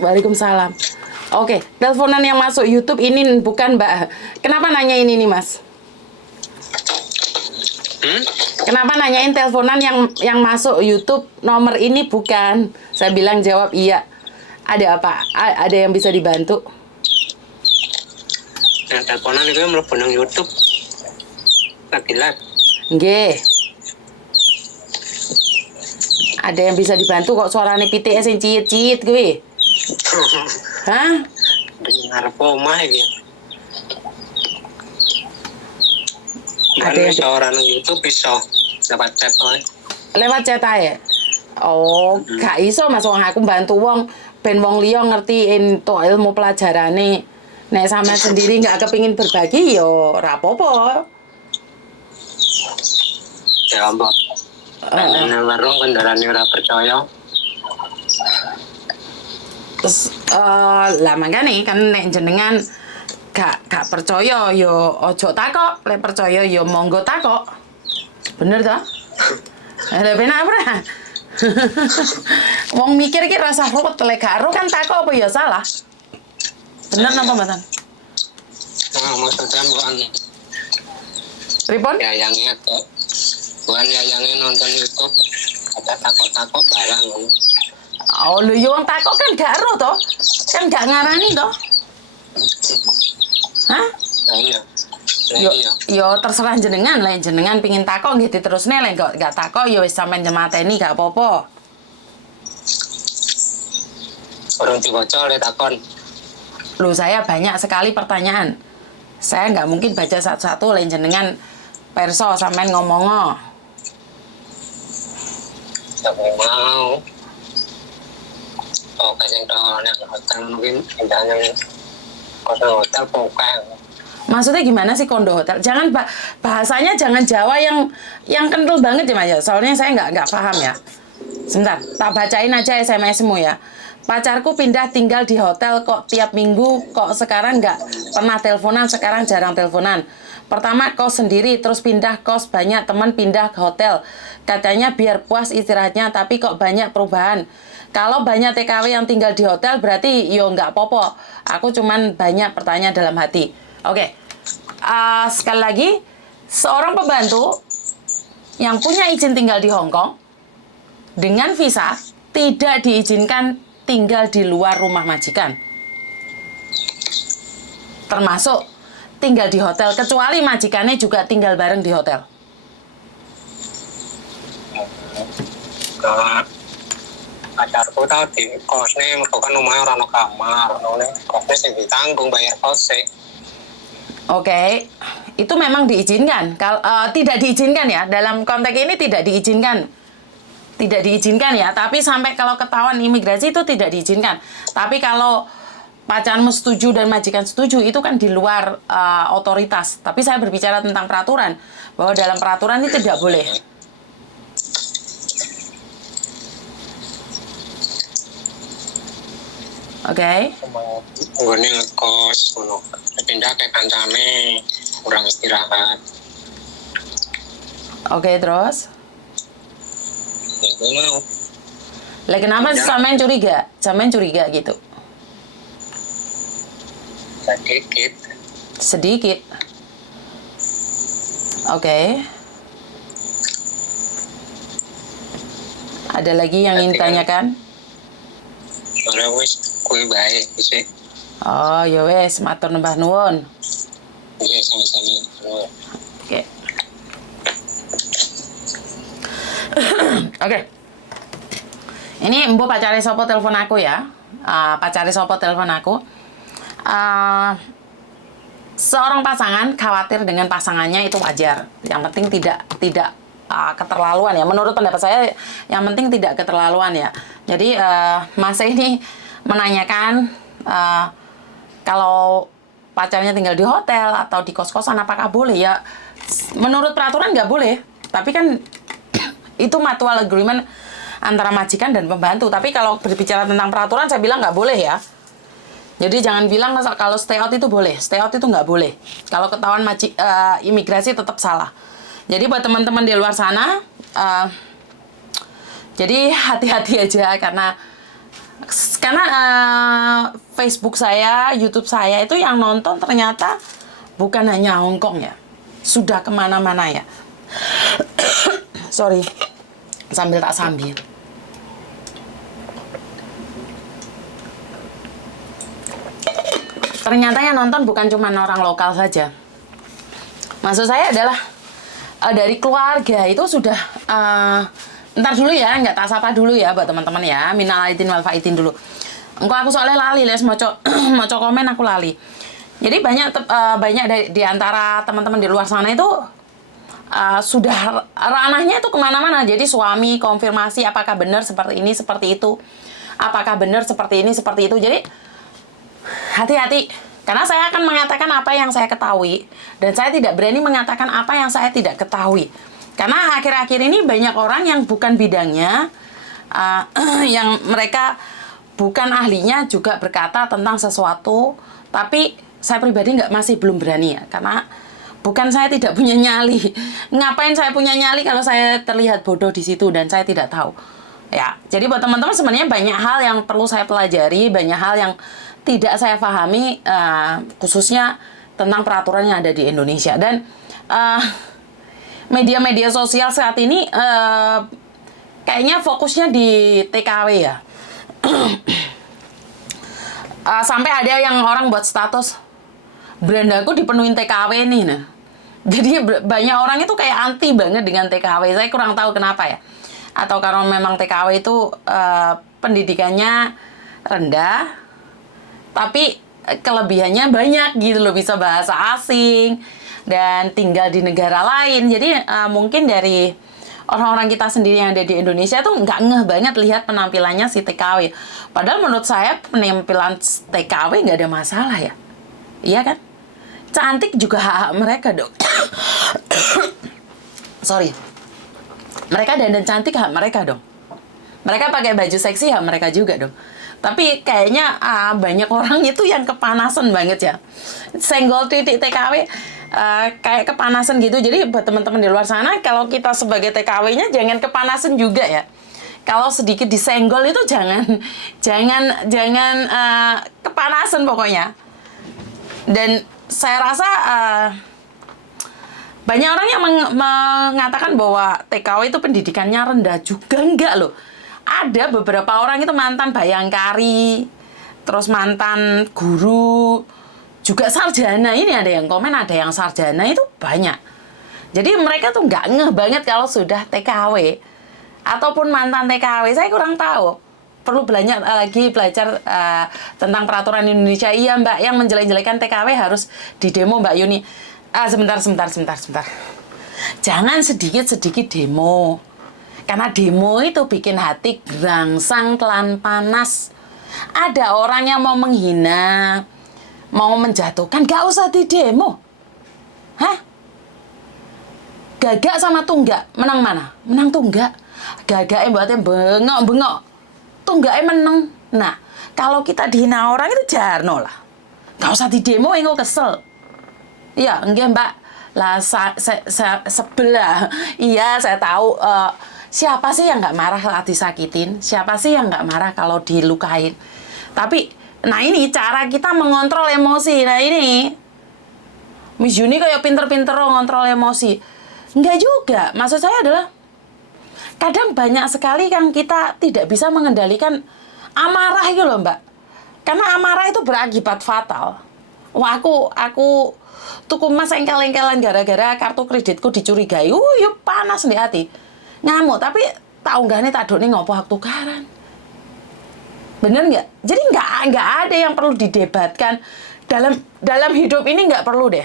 Waalaikumsalam. Oke, teleponan yang masuk YouTube ini bukan Mbak. Kenapa nanya ini nih Mas? Kenapa nanyain teleponan yang masuk YouTube nomor ini bukan? Saya bilang jawab iya. Ada apa? Ada yang bisa dibantu? Yang teleponan itu mlebu nang YouTube. Lagi live. Nggih. Ada yang bisa dibantu kok suarane pitike sing ciit-ciit kuwi. Hah? Ngarep omah iki. Ada Ada yang bisa orang nang YouTube bisa lewat chat ae. lewat chat ae. Oh, gak iso Mas wong aku bantu wong ben wong liya ngerti entuk ilmu pelajarane. Nek sampean sendiri nggak kepingin berbagi yo ora apa-apa. Ya mbak. Nang warung kendaraan ora percaya. Terus lah makane kan nek jenengan gak percaya yo ojo takok, lek percaya yo monggo takok. Bener ta? Lah benak ora? Wong mikir ki rasa ruwet lek gak ero kan takok apa ya salah. Bener napa mboten? Nah, maksudnya bukan Pripun? yayangnya kok. Bukan yayangnya nonton YouTube. Ada takut-takut barang. Oh lho yo wong takok kan gak ero to? Kan gak ngarani to? Hah? Nah, iya. Yo terserah jenengan, lek jenengan pingin takok nggih diterusne, lek gak takok yo wis sampean nyemateni gak apa-apa. Orang dibaca oleh takon. Loh saya banyak sekali pertanyaan. Saya nggak mungkin baca satu-satu, lek jenengan perso sampean ngomongo. Siapa yang mau? Oh, kasih tahu yang hotel mungkin indahnya kosan hotel pokoknya. Maksudnya gimana sih kondo hotel? Jangan bahasanya jangan Jawa yang kental banget ya Mas ya. Soalnya saya nggak paham ya. Sebentar, tak bacain aja SMS-mu ya. Pacarku pindah tinggal di hotel kok tiap minggu, kok sekarang nggak pernah teleponan, sekarang jarang teleponan. Pertama kos sendiri, terus pindah kos, banyak teman pindah ke hotel. Katanya biar puas istirahatnya, tapi kok banyak perubahan. Kalau banyak TKW yang tinggal di hotel, berarti yo nggak popo. Aku cuman banyak pertanyaan dalam hati. Oke, sekali lagi, seorang pembantu yang punya izin tinggal di Hong Kong, dengan visa, tidak diizinkan tinggal di luar rumah majikan. Termasuk tinggal di hotel, kecuali majikannya juga tinggal bareng di hotel. Nah, pacarku tadi kosnya bukan rumahnya orang kamar, kosnya sih ditanggung bayar kosnya. Oke, itu memang diizinkan. Kalau tidak diizinkan ya, dalam konteks ini tidak diizinkan. Tidak diizinkan ya, tapi sampai kalau ketahuan imigrasi itu tidak diizinkan. Tapi kalau pacarmu setuju dan majikan setuju, itu kan di luar otoritas. Tapi saya berbicara tentang peraturan, bahwa dalam peraturan itu tidak boleh. Oke. Gue nih ngekos, pindah ke kancane, kurang istirahat. Oke, terus? Ya gue mau. Lah kenapa sampean curiga? Sampean curiga gitu? Sedikit. Sedikit. Oke. Ada lagi yang ingin ditanyakan? Soalnya wis kue baik sih. Oh, ya wes, matur nembah nuwun. Iya, sama-sama. Oke. Oke. Ini mbok pacare sapa telepon aku ya. Pacare sapa telepon aku. Seorang pasangan khawatir dengan pasangannya itu wajar. Yang penting tidak keterlaluan ya. Menurut pendapat saya, yang penting tidak keterlaluan ya. Jadi Mas ini menanyakan kalau pacarnya tinggal di hotel atau di kos-kosan apakah boleh ya? Menurut peraturan nggak boleh. Tapi kan itu mutual agreement antara majikan dan pembantu. Tapi kalau berbicara tentang peraturan, saya bilang nggak boleh ya. Jadi jangan bilang kalau stay out itu boleh. Stay out itu nggak boleh. Kalau ketahuan imigrasi tetap salah. Jadi buat teman-teman di luar sana, jadi hati-hati aja karena Karena Facebook saya, YouTube saya itu yang nonton ternyata bukan hanya Hong Kong ya, sudah kemana-mana ya. Sorry, sambil tak sambil. Ternyata yang nonton bukan cuma orang lokal saja. Maksud saya adalah dari keluarga itu sudah ntar dulu ya, nggak tak sapa dulu ya buat teman-teman ya. Minal aidin wal faidin dulu. Engko aku soalnya lali les mau komen aku lali. Jadi banyak di antara teman-teman di luar sana itu sudah ranahnya itu kemana-mana. Jadi suami konfirmasi apakah benar seperti ini seperti itu, apakah benar seperti ini seperti itu. Jadi hati-hati, karena saya akan mengatakan apa yang saya ketahui dan saya tidak berani mengatakan apa yang saya tidak ketahui. Karena akhir-akhir ini banyak orang yang bukan bidangnya, yang mereka bukan ahlinya juga berkata tentang sesuatu, tapi saya pribadi masih belum berani ya, karena bukan saya tidak punya nyali. Ngapain saya punya nyali kalau saya terlihat bodoh di situ dan saya tidak tahu. Ya, jadi buat teman-teman sebenarnya banyak hal yang perlu saya pelajari, banyak hal yang tidak saya pahami, khususnya tentang peraturan yang ada di Indonesia. Dan media-media sosial saat ini kayaknya fokusnya di TKW ya. Sampai ada yang orang buat status berandaku dipenuhin TKW nih. Nah, jadi banyak orang itu kayak anti banget dengan TKW. Saya kurang tahu kenapa ya. Atau karena memang TKW itu pendidikannya rendah, tapi kelebihannya banyak gitu loh, bisa bahasa asing dan tinggal di negara lain. Jadi mungkin dari orang-orang kita sendiri yang ada di Indonesia tuh nggak ngeh banget lihat penampilannya si TKW. Padahal menurut saya penampilan TKW nggak ada masalah ya. Iya kan? Cantik juga hak mereka dong. Sorry. Mereka dandan cantik hak mereka dong. Mereka pakai baju seksi hak mereka juga dong. Tapi kayaknya banyak orang itu yang kepanasan banget ya. Senggol titik TKW kayak kepanasan gitu. Jadi buat teman-teman di luar sana, kalau kita sebagai TKW-nya jangan kepanasan juga ya. Kalau sedikit disenggol itu jangan kepanasan pokoknya. Dan saya rasa banyak orang yang mengatakan bahwa TKW itu pendidikannya rendah, juga enggak loh. Ada beberapa orang itu mantan bayangkari, terus mantan guru, juga sarjana. Ini ada yang komen, ada yang sarjana, itu banyak. Jadi mereka tuh nggak ngeh banget kalau sudah TKW. Ataupun mantan TKW, saya kurang tahu. Perlu belajar tentang peraturan Indonesia. Iya Mbak, yang menjelek-jelekan TKW harus didemo Mbak Yuni. Sebentar. Jangan sedikit-sedikit demo. Karena demo itu bikin hati gerangsang, telan panas. Ada orang yang mau menghina, mau menjatuhkan, gak usah di demo. Hah? Gagak sama tunggak, menang mana? Menang tunggak. Gagaknya buatnya bengok-bengok. Tunggaknya menang. Nah, kalau kita dihina orang itu jarno lah. Gak usah di demo, yang kesel. Iya, enggak Mbak. Lah, sebelah. Iya, saya tahu. Siapa sih yang nggak marah kalau disakitin? Siapa sih yang nggak marah kalau dilukain? Tapi, nah ini cara kita mengontrol emosi. Nah ini, Miss Yuni kayak pinter-pinter ngontrol emosi. Nggak juga. Maksud saya adalah, kadang banyak sekali kan kita tidak bisa mengendalikan amarah gitu loh Mbak. Karena amarah itu berakibat fatal. Wah aku tuku emas engkel-engkelan gara-gara kartu kreditku dicurigai. Yuk panas di hati. Ngamuk, tapi tak unggahnya tak doni ngopo hak tukaran. Bener nggak? Jadi nggak ada yang perlu didebatkan dalam hidup ini, nggak perlu deh.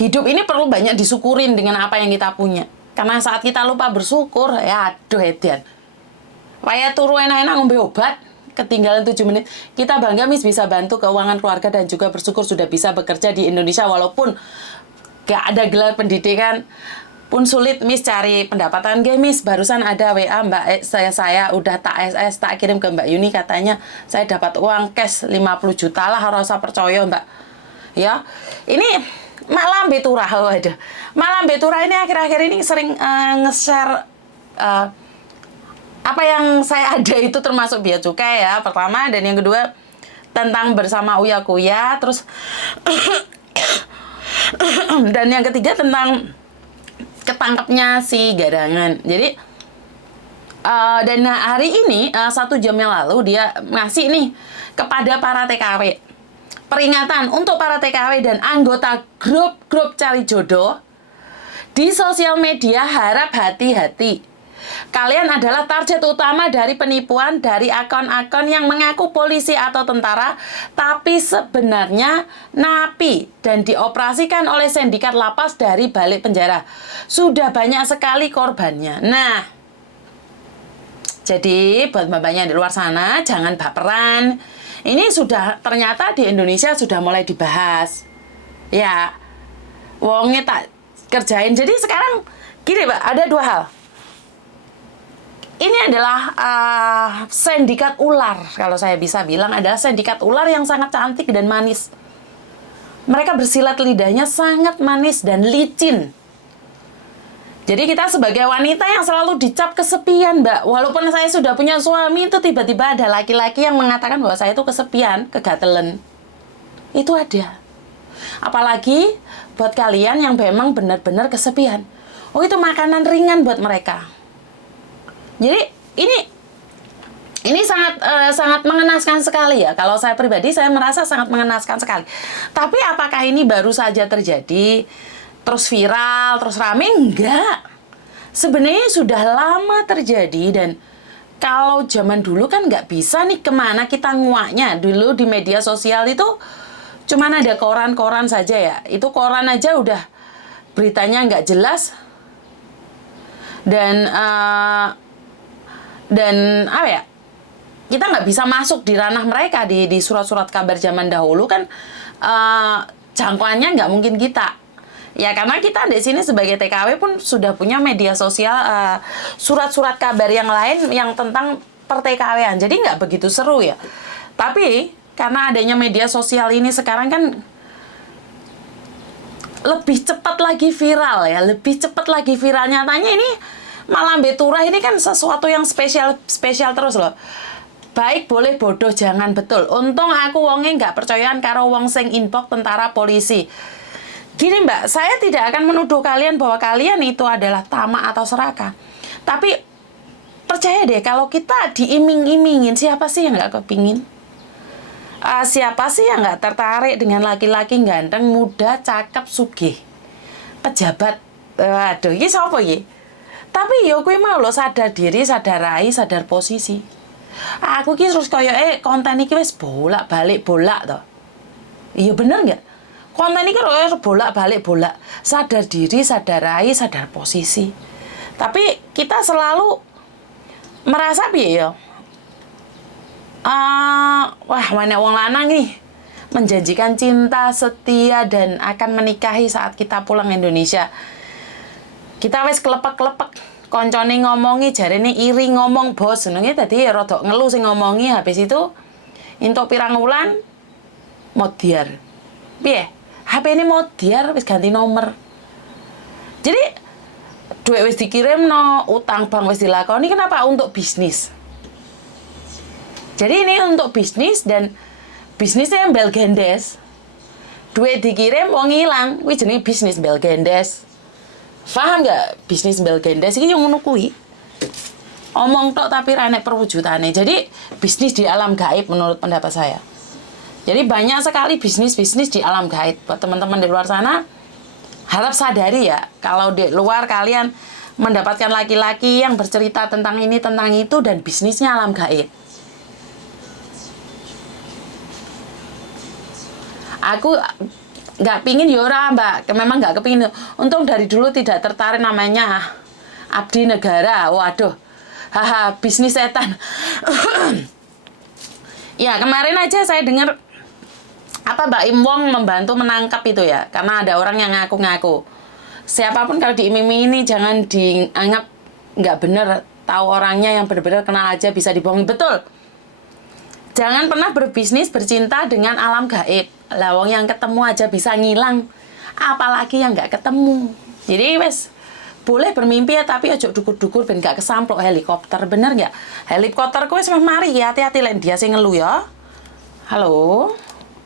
Hidup ini perlu banyak disyukurin dengan apa yang kita punya. Karena saat kita lupa bersyukur, ya aduh edian. Kayak turu enak-enak ngombe obat, ketinggalan 7 menit. Kita bangga Miss bisa bantu keuangan keluarga dan juga bersyukur sudah bisa bekerja di Indonesia walaupun gak ada gelar pendidikan. Pun sulit Miss cari pendapatan. Miss barusan ada WA Mbak saya udah tak SS tak kirim ke Mbak Yuni, katanya saya dapat uang cash 50 juta lah, rasa percaya Mbak. Ya, ini Malam Beturah, waduh. Malam Beturah ini akhir-akhir ini sering nge-share apa yang saya ada itu termasuk bea cukai ya, pertama, dan yang kedua tentang bersama Uya Kuya, terus dan yang ketiga tentang ketangkepnya si Garangan. Jadi dan hari ini 1 jam yang lalu dia ngasih nih kepada para TKW peringatan untuk para TKW dan anggota grup-grup cari jodoh di sosial media, harap hati-hati. Kalian adalah target utama dari penipuan dari akun-akun yang mengaku polisi atau tentara, tapi sebenarnya napi dan dioperasikan oleh sindikat lapas dari balik penjara. Sudah banyak sekali korbannya. Nah, jadi buat mbak-mbaknya di luar sana, jangan baperan. Ini sudah ternyata di Indonesia sudah mulai dibahas. Ya, wongnya tak kerjain. Jadi sekarang gini Mbak, ada 2 hal. Ini adalah sindikat ular, kalau saya bisa bilang adalah sindikat ular yang sangat cantik dan manis. Mereka bersilat lidahnya sangat manis dan licin. Jadi kita sebagai wanita yang selalu dicap kesepian, Mbak. Walaupun saya sudah punya suami, itu tiba-tiba ada laki-laki yang mengatakan bahwa saya itu kesepian, kegatelen. Itu ada. Apalagi buat kalian yang memang benar-benar kesepian. Oh, itu makanan ringan buat mereka. Jadi ini sangat mengenaskan sekali ya. Kalau saya pribadi, saya merasa sangat mengenaskan sekali. Tapi apakah ini baru saja terjadi, terus viral, terus rame? Enggak. Sebenarnya sudah lama terjadi, dan kalau zaman dulu kan nggak bisa nih kemana kita nguaknya. Dulu di media sosial itu cuman ada koran-koran saja ya. Itu koran aja udah beritanya nggak jelas. Dan apa ya, kita nggak bisa masuk di ranah mereka di surat-surat kabar zaman dahulu kan, jangkauannya nggak mungkin kita ya, karena kita di sini sebagai TKW pun sudah punya media sosial, surat-surat kabar yang lain yang tentang per-TKW-an, jadi nggak begitu seru ya. Tapi karena adanya media sosial ini sekarang kan lebih cepat lagi viral ya, lebih cepat lagi viral. Nyatanya ini malah Beturah ini kan sesuatu yang spesial terus loh. Baik boleh, bodoh jangan, betul. Untung aku wonge nggak percayaan karo wong sing inbox tentara polisi. Gini Mbak, saya tidak akan menuduh kalian bahwa kalian itu adalah tamak atau serakah. Tapi percaya deh, kalau kita diiming-imingin, siapa sih yang nggak kepingin? Siapa sih yang nggak tertarik dengan laki-laki ganteng, muda, cakep, sugih, pejabat? Waduh, ini siapa ya? Tapi yo kuwi mau lo sadar diri, sadar rai, sadar posisi. Aku ki terus koyo konten iki wis bolak-balik to. Iya bener nggak? Konten iki terus bolak-balik. Sadar diri, sadar rai, sadar posisi. Tapi kita selalu merasa piye yo? Wah, mana wong lanang nih menjanjikan cinta, setia, dan akan menikahi saat kita pulang Indonesia. Kita wis kelepek-kelepek, koncone ngomongi, jarene iri ngomong bos, senenge tadi rada ngeluh sing ngomongi, habis itu entuk pirang wulan modiar. Piye? HP ini modiar, wis ganti nomor. Jadi duit wis dikirimno, utang bank wis dilakoni, kenapa? Untuk bisnis. Jadi ini untuk bisnis, dan bisnisnya yang bel gendes. Duit dikirim, wong ilang, kuwi jenenge bisnis bel gendes. Paham nggak? Bisnis bel gendes ini yang ngono kuwi. Omong tok tapi ra nek perwujudannya. Jadi bisnis di alam gaib menurut pendapat saya. Jadi banyak sekali bisnis-bisnis di alam gaib. Buat teman-teman di luar sana, harap sadari ya, kalau di luar kalian mendapatkan laki-laki yang bercerita tentang ini, tentang itu, dan bisnisnya alam gaib. Aku nggak pingin yora Mbak, memang nggak kepingin. Untung dari dulu tidak tertarik namanya abdi negara. Waduh, haha, bisnis setan. Ya kemarin aja saya dengar apa Mbak Im Wong membantu menangkap itu ya, karena ada orang yang ngaku-ngaku. Siapapun kalau diiming-iming ini jangan dianggap nggak bener, tahu orangnya yang benar-benar kenal aja bisa dibohongi. Betul. Jangan pernah berbisnis bercinta dengan alam gaib. Lawang yang ketemu aja bisa ngilang, apalagi yang nggak ketemu. Jadi wes boleh bermimpi ya, tapi ojo dukur-dukur ben gak kesamplok helikopter, bener nggak? Helikopter kowe wis mari ya, hati-hati lek dia sing ngelu ya. Halo.